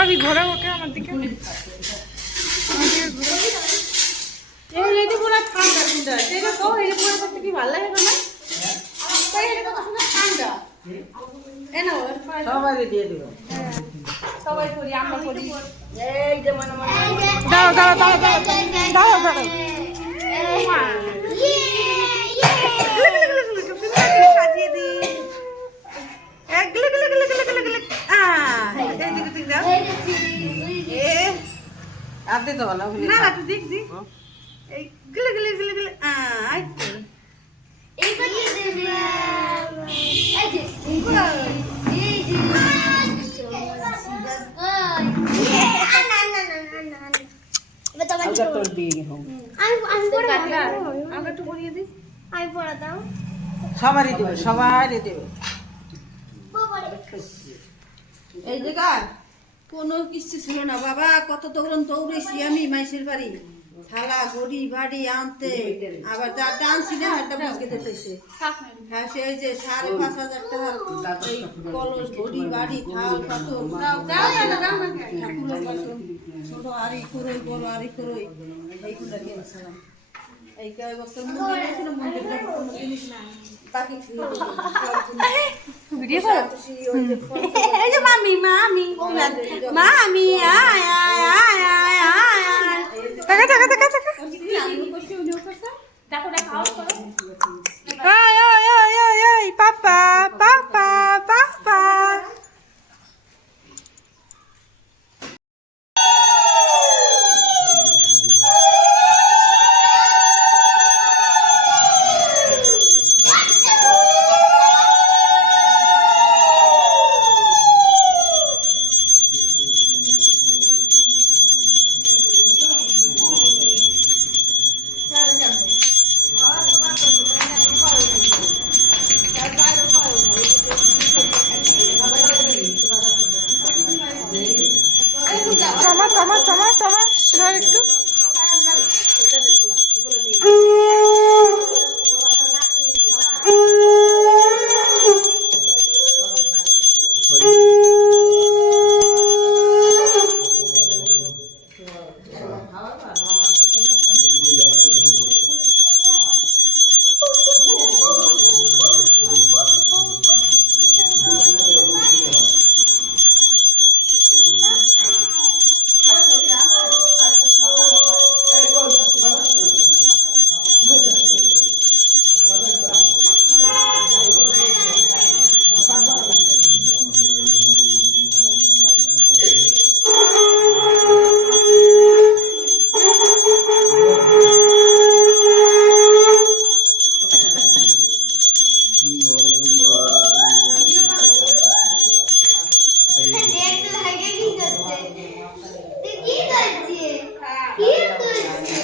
আমি ঘোরা ওকে আমার দিকে এই রেডি পুরো ঠান্ডা ঠান্ডা এটা তো এই পুরো করতে কি ভালো লাগে না তাই এটা তো পুরো ঠান্ডা এনো সবাই দিয়ে দিব সবাই করি আমরা করি এই যে মনে মনে দাও দাও দাও দাও দাও দাও সাজিয়ে দি একলে গলে গলে গলে গলে গলে এই দিকে দিক দাও এ আপনি তো না না না তুই দেখ দি এই গলে গলে গলে গলে আই তো এই বাকি দে এই যে এই যে না না না না না বেটা আগে তোর দিয়ে হোক আমি পড়া আমরা একটু করিয়ে দি আমি পড়া দাও সবারই দেবে সবারই দেবে এই জায়গা কোনো কিছু ছিল না বাবা কত দৌড়েছি আমি মাইসের বাড়ি থালা ঘড়ি বাড়ি আনতে আবার যা টানছি না একটা বুঝকে দিতেছে হ্যাঁ সেই যে 5,500 টাকা এই কলস ঘড়ি বাড়ি থাল পাথর ঠাকুরের পাথর ছোট আরি করই বড় আরি করই এইগুলো কিনছিলাম এই কয় বছর মন্দির গেছিলাম মন্দিরটা কোনো জিনিস না বাকি ছিল ভিডিও করো এই যে মামি মামি মামি আয় আয় আয় আয় আয় টাকা টাকা টাকা টাকা দেখো দেখো আওয়াজ করো আয় আয় আয় আয় আয় পাপা পাপা পাপা টমা টমা টমা টমা ধর একটু দেখতে লাগে কি করছে তুই কি করছিস কি করছিস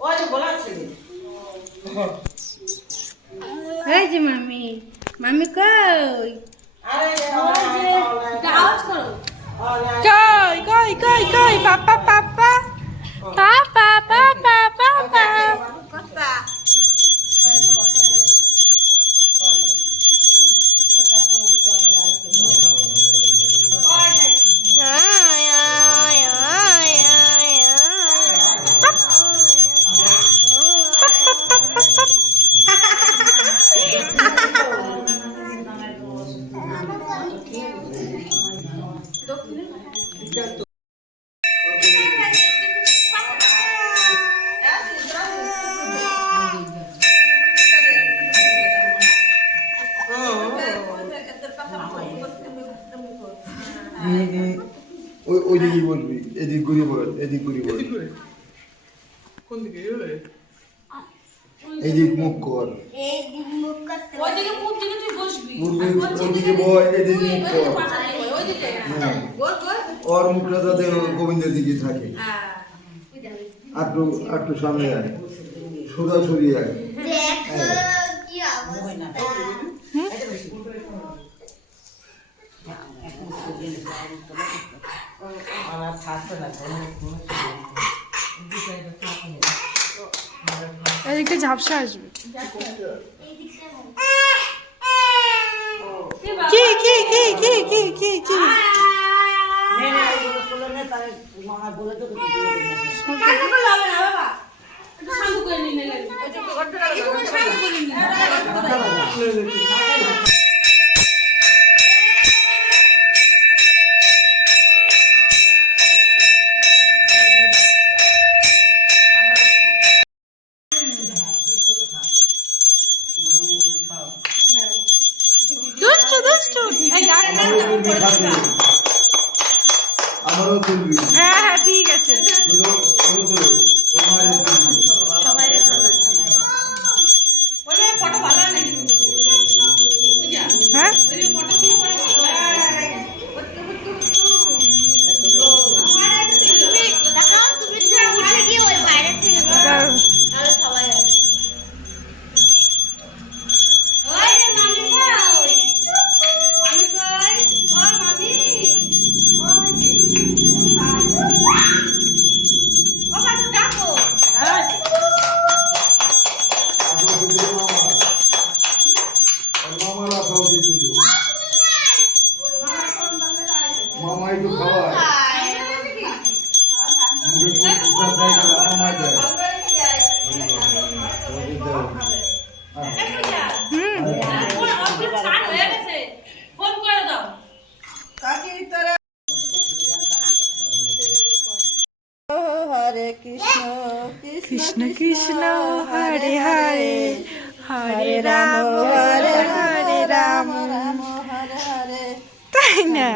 ওই যে বলাচ্ছি এই যে মামি মামি কই আরে আওয়াজ করো কই কই কই কই পাপা পাপা পাপা পাপা পাপা ওই দিকে বলবি এদিক ঘুরিয়ে বল এদিক ঘুরিয়ে বল এদিক মুখ কর এই দিক মুখ করতে ওইদিকে মুখ দিকে তুই বসবি ওদিকে বল এদিক মুখ কর ওইদিকে হ্যাঁ গোল গোল ওর মুখটা যাতে গোবিন্দের দিকে থাকে আটটু সামনে আয় সোজা সরিয়ে আয় দেখো কি অবস্থা আমার থাকবে না এদিকে ঝাপসা আসবে কি কি কি কি কি কি কি তাহলে মামা বলে দেবো কান্না করলে হবে না বাবা, একটু শান্ত করে নিন এলে। একটু শান্ত করে নিন। দুষ্টু দুষ্টু এই ডাক না। আমারও তুলবি হ্যাঁ হ্যাঁ ঠিক আছে। ওই ফটো ভালো হয় না কিন্তু বুঝা হ্যাঁ ওই ফটো কি করে ভালো হয়। দেখাও তুমি উঠে গিয়ে ওই বাইরে থেকে তাহলে সবাই আসবে। ওই যে মামি কই, মামি কই, ও মামি, ওই যে ও মামি ডাকো। মামারা খাওয়া দিয়েছিল মামা একটু খাওয়ায় মুখে খুব দেয় না, মামাই দেয় ফোন করে দাও। হরে কৃষ্ণ কৃষ্ণ কৃষ্ণ হরে হরে হরে রাম হরে হরে রাম। রাম হরে হরে তাই না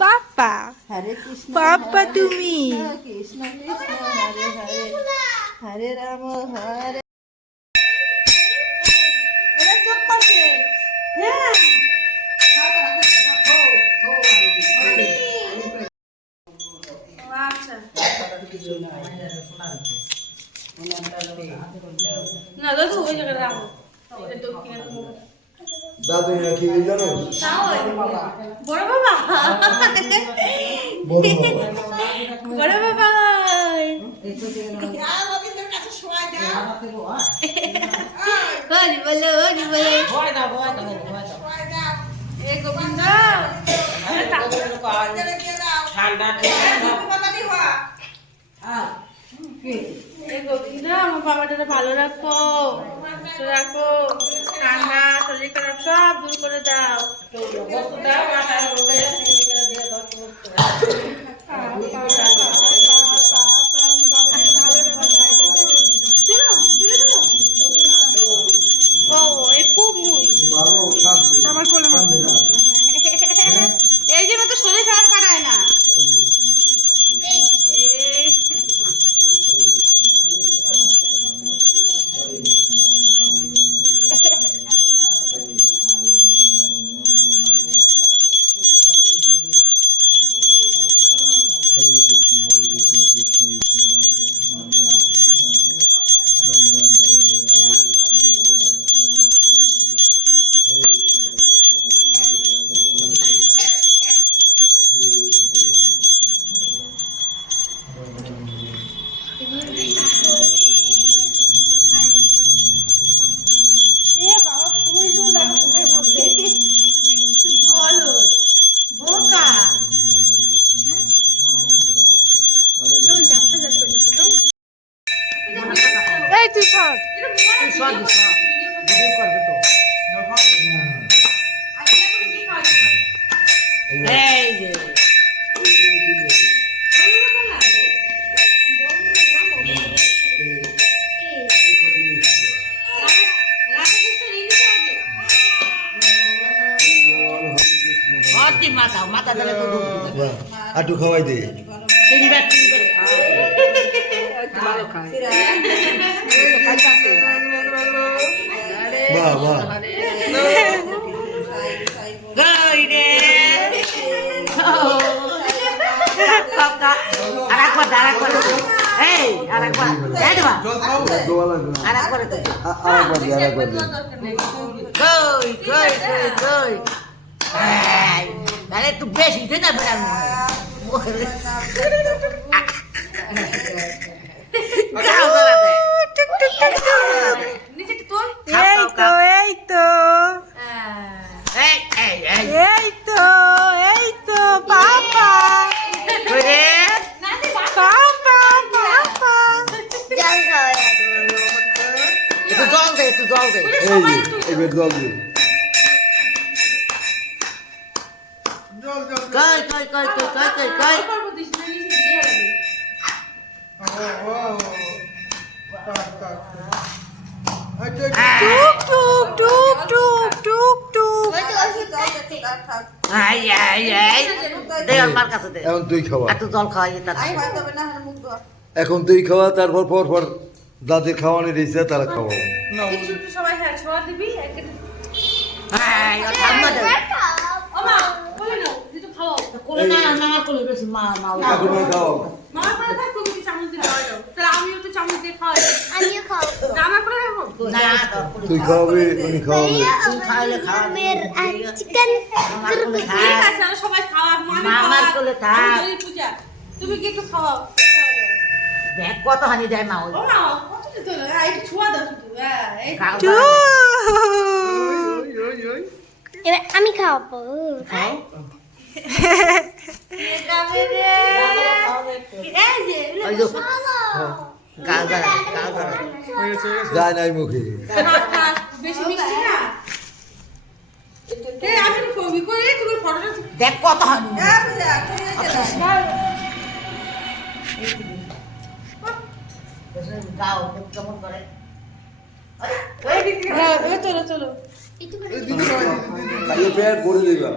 পাপা, হরে কৃষ্ণ পাপা তুমি কৃষ্ণ কৃষ্ণ হরে হরে হরে রাম হরে। এটা চুপ করছে। হ্যাঁ আচ্ছা না দাদু ওই জায়গায় রাখো। এটা তো কিনে দেবো। দাদু নাকি জানো বড় বাবা, বড় বড় বাবা হরি বলো হরি বলো। ভয় দাও ভয় দাও ভয় দাও এ গোবিন্দ ঠান্ডা এ গোবিন্দ আমার বাবাটাকে ভালো রাখো, সুস্থ রাখো, ঠান্ডা শরীর খারাপ সব দূর করে দাও। বস্তু দাও মাথায় রোদে করে দিয়ে ও এই খুব মুই ভালো শান্ত আমার কোলে কান্দে না এই জন্য তো শরীর খারাপ কাটায় না। হরে কৃষ্ণ হরে কৃষ্ণ কৃষ্ণ কৃষ্ণ রাম রাম এ বাবা ফুল টুল দেখো ফুলের মধ্যে বলো বোকা। এই তুই সর সব ভিডিও করবে তো এই যে ভর্তি মাথা মাথা ধরে তো ঢুকবে আটু খাওয়াই দে তিনবার ভালো খায় বাহ বাহ গই রে আরেকবার এই আরেকবার দেখ বা দোয়া লাগবে না আরেকবার আরেকবার দে গই গই গই গই তাহলে একটু বেশি দে না বেড়ার মনে নিচে তোল। এই তো এই তো এই এই এই এই তো পাপা করে সবাই যে, একটু এবার জল দিন। কই কই কই কই কই কই কই অল্প অল্প দিস না, নিচে দিয়ে রাখবি। টুক টুক টুক টুক টুক। ওই তো ওষুধ দাও, ওষুধ আর থাক। আই আই আই দে আমার কাছে দে এখন তুই খাওয়া, একটু জল খাওয়াই তার আই হয়তো হবে না, মুখ ধোয়া। এখন তুই খাওয়া, তারপর পর যাদের খাওয়ানোর ইচ্ছা তারা খাওয়াবো। একটু একটু সবাই হ্যাঁ ছোঁয়া দিবি একটা। আই ও ঠাম্মা দে ও মা বলে নাও একটু খাও। কোলে না না কোলে বেশি মা মা এখন ভাই খাওয়াও। মা করে থাক, তুমি কি চামচ দিয়ে খাওয়াই দাও, তাহলে আমিও তো চামচ দিয়ে খাওয়াই। আমিও খাবো। রান্না করে রাখো। না তুই খাওয়াবি, উনি খাওয়াবে। তুই খাইলে খাওয়া চিকেন ঠিক আছে, আমরা সবাই খাওয়া। মামার কোলে থাক। পূজা তুমি কি একটু খাওয়াও। দেখ কত হানি দেয় মা ওই ও মা কত দিতে হলো, একটু ছোঁয়া দাও শুধু। এই খাও এবার আমি খাওয়াবো। খাও এই যে ওই যে গাল গাল গাল গাল যায় নাই মুখে। থাক, থাক, বেশি মিষ্টি না। এই আমি একটু কবি করে তুমি ফটোটা দেখ কত হানি হ্যাঁ, পূজা, তুমি এসে দাও। গাও কেমন করে চলো চলো। খাইয়ে পেট ভরে দিবা।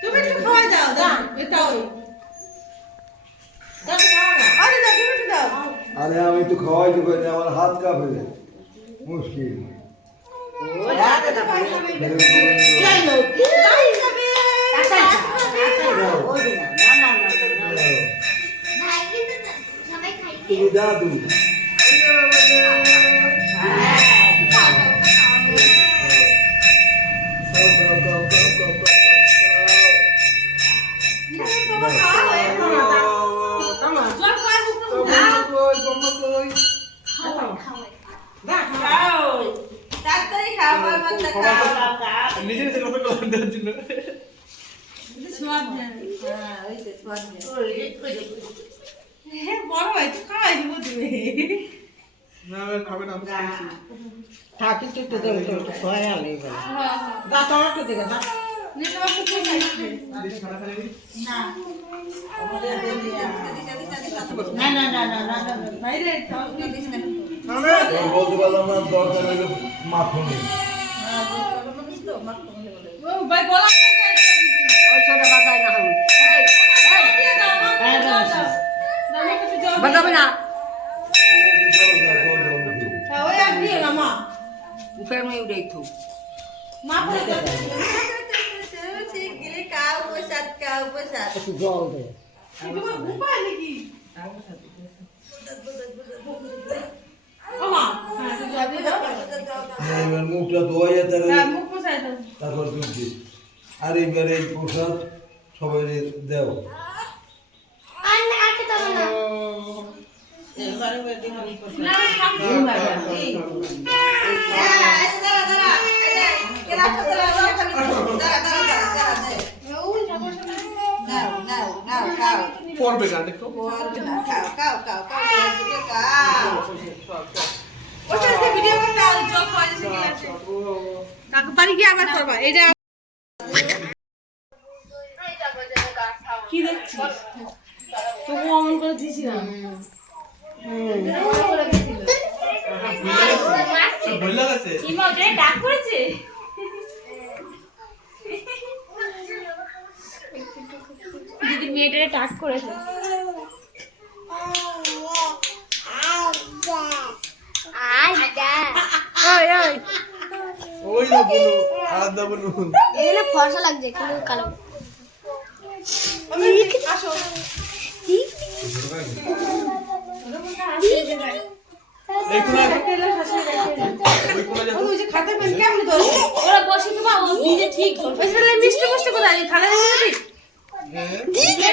তুমি একটু খাওয়াই দাও, দাও এটাও। আরে দাও, তুমি একটু দাও। আরে আমি তো খাওয়াইতে পারি না, আমার হাত কাঁপে যায়। মুশকিল। ভাই কিন্তু সবাই খাইতে তুমি দাদু। জল খাওয়াই খাও। তাড়াতাড়ি খাও, আমার বাচ্চা খাও। ছোঁয়া দেন। হ্যাঁ, ওই যে সোয়াদ নিয়ে। বড় ভাই তো খাওয়াই দিব তুমি। থাক একটু একটু দেবে তো একটু খাওয়াই আলে গা তো একটু দিকে না নেতা বাবু তো খাইছে। না না না না না না বাইরে খাও। বলতে পারলাম না, দরকার হইলে মাখন নেই। ও ভাই গলা থেকে ওই ছোট বাজায় না হল বাজাবে না ওই আর দিও না মা। উপরে মই উড়াই থু মা করে দাও। শিগগিরই খাও, প্রসাদ খাও, প্রসাদ। একটু জল দে তোমার উপায় নাকি? ও মা, হ্যাঁ তুই জল দিয়ে দাও। এবার মুখটা ধোয়াইয়া হ্যাঁ মুখ মুছাই দাও। তারপর তুলছি। আর এইবার এই প্রসাদ সবাই দেও। আর না আটকে দেবো না। না সামনে হ্যাঁ, এই যে দাঁড়া, দাঁড়া। এই যে, গ্লাস হাতে লাগো, খাবি তো। দাঁড়া, দাঁড়া, দাঁড়া, দাঁড়া, দে। নাও, নাও, নাও, খাও। পড়বে গান একটু পড়বে না, খাও, খাও, খাও, খাও, দিকে খাও। ওটা যে ভিডিও করতে আর জল খাওয়া যাচ্ছে গিলাসে। কাকু বাড়ি গিয়ে আবার করবা। এটা কি দেখছিস? তবু অমন করে দিছি না। ভুল লাগাছে ইমোতে ডাক করেছে। দিদি মেয়েটারে টাক করেছে। ওই ওই ওই না বলু আলাদা বলু এগুলো ফর্সা লাগছে কিন্তু কালো। আসো। এই কোনা ওই কোনা যা ওই যে খাতা পেন কেমন তো ওরা বসে তো ও দিদি ঠিক ওই ছেলে মিষ্টি মিষ্টি করে এই খালা দিদি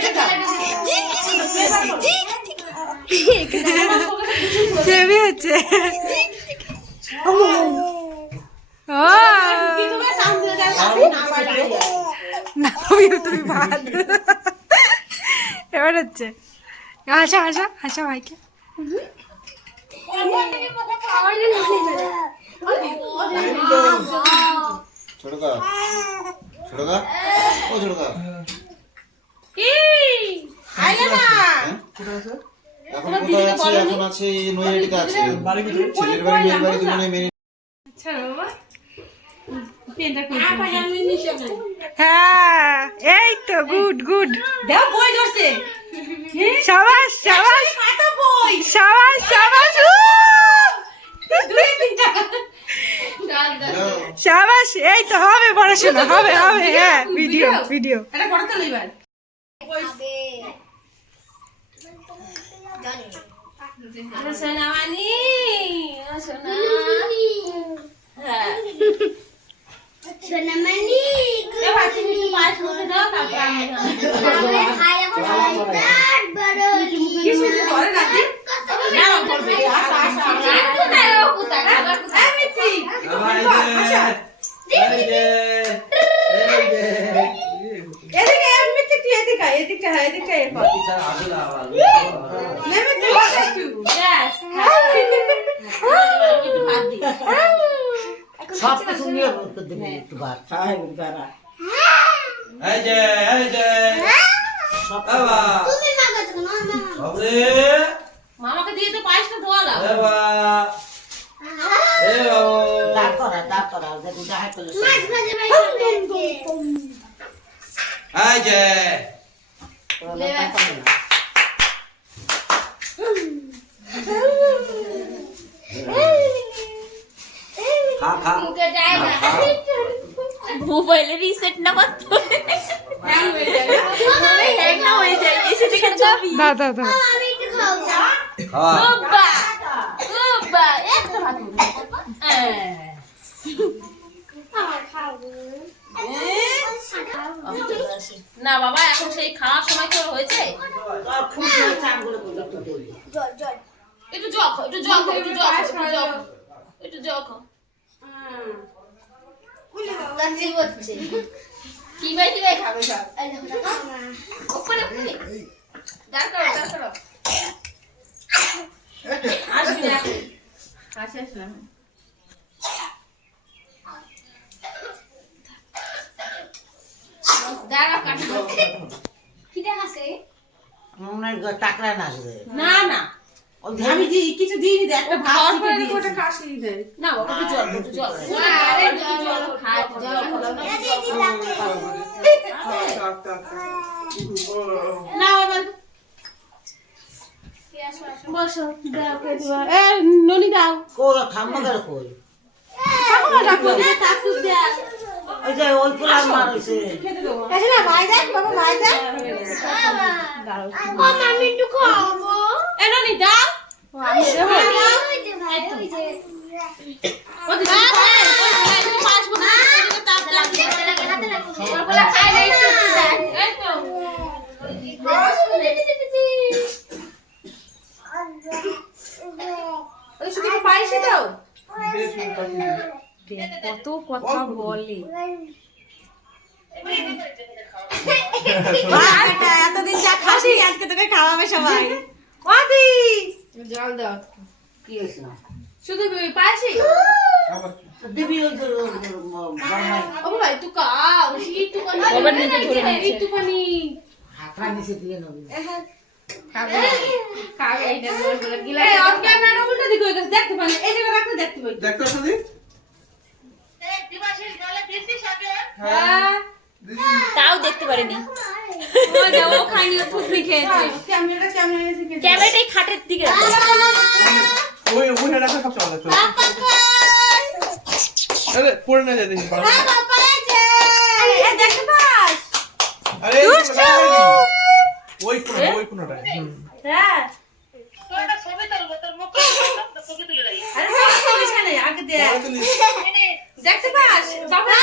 দেবী হচ্ছে তুমি ভাত এবার হচ্ছে হাসা হাসা হাসা ভাইকে ছোটকা ছোটকা ও ছোটকা আইলে না এখন কোথায় আছে? এখন আছে নৈহাটিতে আছে। বাড়ি কোথায়? ছেলের বাড়ি মেয়ের বাড়ি তো মনে হয় মেনে ছাড়ো বাবা পেনটা কই হ্যাঁ এই তো গুড গুড দেও বই ধরছে সাবাস সাবাস খাতা বই সাবাস সাবাস দুই তিনটা সাবাস এই তো হবে পড়াশোনা হবে হবে হ্যাঁ ভিডিও ভিডিও এটা পড়া তো লইবার সোনা মানি সোনা সোনামণি এবার তুমি একটু পায়েস করতে দাও তারপর আমি তারপরে খাই এখন সবাই বড় কিছু কিছু করে নাকি না না করবে আচ্ছা আচ্ছা কোথায় ও কোথায় আবার কোথায় আমি ঠিক এদিকে আমি ঠিক এদিকে এদিকে হ্যাঁ এদিকে এরপর নেমে তুই একটু यस একটু ভাত দি সব কিছু নিয়ে দেবে একটু ভাত খাই দাঁড়া এই যে বাবা তুমি মাগো না না বাবরে মামাকে দিয়ে তো পায়েসটা ধোয়া দাও বাবা এ বাবা দা করা যদি যাই করলে মাছ ভাজা ভাই এই যে খা খা মুখে যায় না মোবাইলে রিসেট না করতে হ্যাং হয়ে যায় হ্যাং না হয়ে যায় এসে দেখে যাবি দা দা দা আমি একটু খাবো খাওয়া বাবা বাবা একটা ভাত না বাবা এখন সেই খাওয়ার সময় তো হয়েছে খুব চান করে একটু দেবে জল জল একটু জল খাও একটু জল খাও একটু জল খাও একটু জল খাও কাচ্চি হচ্ছে কি ভাই খাবে সব এই দেখো দেখো উপরে উপরে দাঁড় করো আসবি না আসিস না দাঁড়া কাটবো কি দেখাছে মনে টাকরা না আসবে না না আমি কিছু দিইনি দেখ একটা ভাত খাওয়ার পরে দিয়েছি। ওটা কাশি দেয় না বাবা একটু জল আরে জল খায় জল এটা দিয়ে দিন লাগবে না বাবা বসো দাও কে দিবা এ ননি দাও কই ঠাম্মা গেল কই ঠাকুমা ডাকো না তাসু দাও ওই যে ওই পোলা মার হইছে খেতে দেবো আছে না ভাই যাক বাবা ভাই যাক ও মামি একটু খাবো এ ননি দাও ওই যে ভাই ওই যে ও দিদি একটু পাঁচ বছর তাপ লাগে হাতে লাগে সকালবেলা খাই না একটু দেখ এই তো ওই শুধু একটু পায়েসই দাও কত কথা বলে এতদিন যা খাসি আজকে তোকে খাওয়াবে সবাই ওদি জল দাও কি হইছে না শুধু ওই পায়েসই দিবি ওই যে বাবা ও বাবা একটু খাও একটু পানি বাবার নিচে ধরে নিচ্ছে। একটু পানি হাতরা নিচে দিয়ে নবি খাবে এইটা বলে গিলা এই অন ক্যামেরা উল্টা দিকে ওই দেখতে পানি এই জায়গা রাখতে দেখতে পাই দেখতো শুনি হ্যাঁ তাও দেখতে পারিনি ও খাইনি ও থুতনি খেয়েছে ক্যামেরা এসে ক্যামেরাটাই খাটের দিকে রাখো। ওই রাখা সব চলে তো আরে পড়ে না যায় দেখি এ দেখতে পাস আরে ওই কোনটা হ্যাঁ আরে তুলিস না আগে দেখ দেখতে পাস বাবা